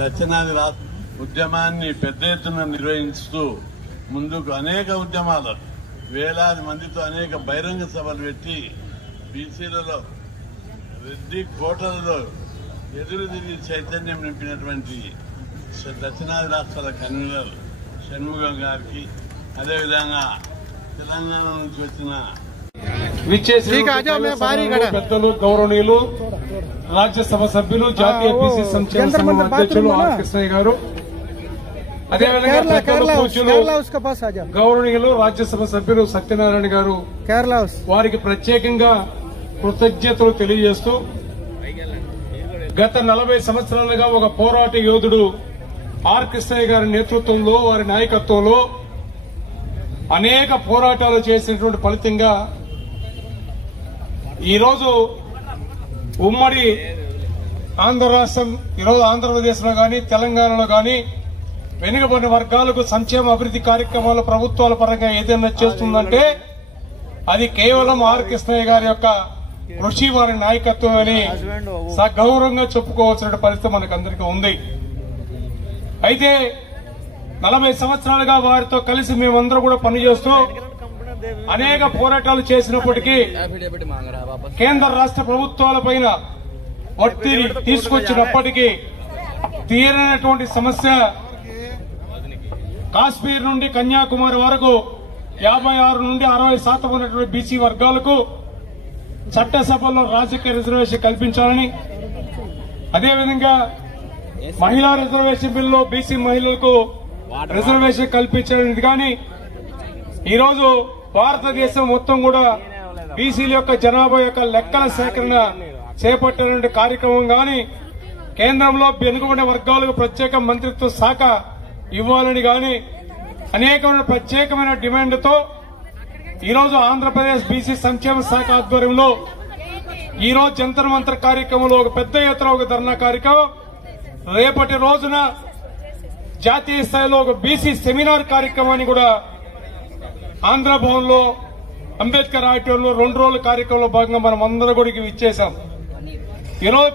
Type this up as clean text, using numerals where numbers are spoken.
దక్షిణాది ఉద్యమాన్ని పెద్ద ఎత్తున నిర్వహిస్తూ ముందుకు అనేక ఉద్యమాలు వేలాది మందితో అనేక బహిరంగ సభలు పెట్టి బీసీలలో రెడ్డి కోటలలో ఎదురు తిరిగి చైతన్యం నింపినటువంటి దక్షిణాది రాష్ట్రాల కన్వీనర్ షణ్ముగం గారికి, అదేవిధంగా తెలంగాణ నుంచి వచ్చిన పెద్దలు, గౌరవనీయులు, రాజ్యసభ సభ్యులు, జాతీయ బీసీ సంక్షేమ సంఘం అధ్యక్షులు ఆర్ కృష్ణయ్య గారు, అదేవిధంగా గౌరవనీయులు రాజ్యసభ సభ్యులు సత్యనారాయణ గారు, వారికి ప్రత్యేకంగా కృతజ్ఞతలు తెలియజేస్తూ గత 40 సంవత్సరాలుగా ఒక పోరాట యోధుడు ఆర్ కృష్ణయ్య గారి నేతృత్వంలో, వారి నాయకత్వంలో అనేక పోరాటాలు చేసినటువంటి ఫలితంగా ఈరోజు ఉమ్మడి ఆంధ్ర రాష్ట్రం, ఈరోజు ఆంధ్రప్రదేశ్లో గాని తెలంగాణలో గాని వెనుకబడిన వర్గాలకు సంక్షేమ అభివృద్ధి కార్యక్రమాలు ప్రభుత్వాల పరంగా ఏదైనా చేస్తుందంటే అది కేవలం ఆర్ కృష్ణయ్య గారి యొక్క కృషి, వారి నాయకత్వం అని సగౌరవంగా చెప్పుకోవాల్సిన పరిస్థితి మనకందరికీ ఉంది. అయితే 40 సంవత్సరాలుగా వారితో కలిసి మేమందరూ కూడా పనిచేస్తూ అనేక పోరాటాలు చేసినప్పటికీ కేంద్ర రాష్ట్ర ప్రభుత్వాలపైన ఒత్తిడి తీసుకొచ్చినప్పటికీ తీరనటువంటి సమస్య కాశ్మీర్ నుండి కన్యాకుమారి వరకు 56 నుండి 60% ఉన్నటువంటి బీసీ వర్గాలకు చట్టసభల్లో రాజకీయ రిజర్వేషన్ కల్పించాలని, అదేవిధంగా మహిళా రిజర్వేషన్ బిల్లులో బీసీ మహిళలకు రిజర్వేషన్ కల్పించడానికి కానీ ఈరోజు భారతదేశం మొత్తం కూడా బీసీల యొక్క జనాభా యొక్క లెక్కల సేకరణ చేపట్టినటువంటి కార్యక్రమం గాని, కేంద్రంలో వెనుకబడిన వర్గాలకు ప్రత్యేక మంత్రిత్వ శాఖ ఇవ్వాలని గాని అనేకమైన ప్రత్యేకమైన డిమాండ్తో ఈరోజు ఆంధ్రప్రదేశ్ బీసీ సంక్షేమ శాఖ ఆధ్వర్యంలో ఈరోజు జంతర్ మంతర్ కార్యక్రమంలో ఒక పెద్ద ఎత్తున ఒక ధర్నా కార్యక్రమం, రేపటి రోజున జాతీయ స్థాయిలో ఒక బీసీ సెమినార్ కార్యక్రమాన్ని కూడా ఆంధ్ర భవన్ లో అంబేద్కర్ ఆడిటోరియంలో 2 రోజుల కార్యక్రమంలో భాగంగా మనం అందరూ కూడా ఇచ్చేశాం. ఈరోజు